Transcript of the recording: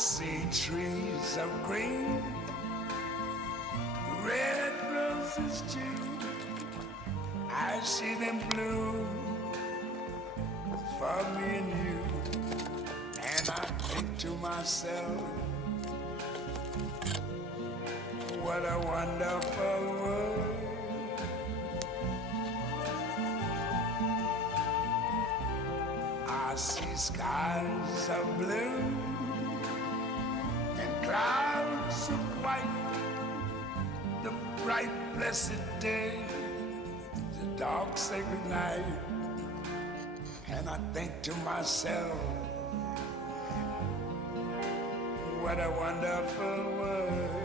see trees of green, red roses too. I see them bloom for me and you. And I think to myself, what a wonderful world. I see skies of blue and clouds of white, the bright blessed day, the dark sacred night. And I think to myself, what a wonderful world.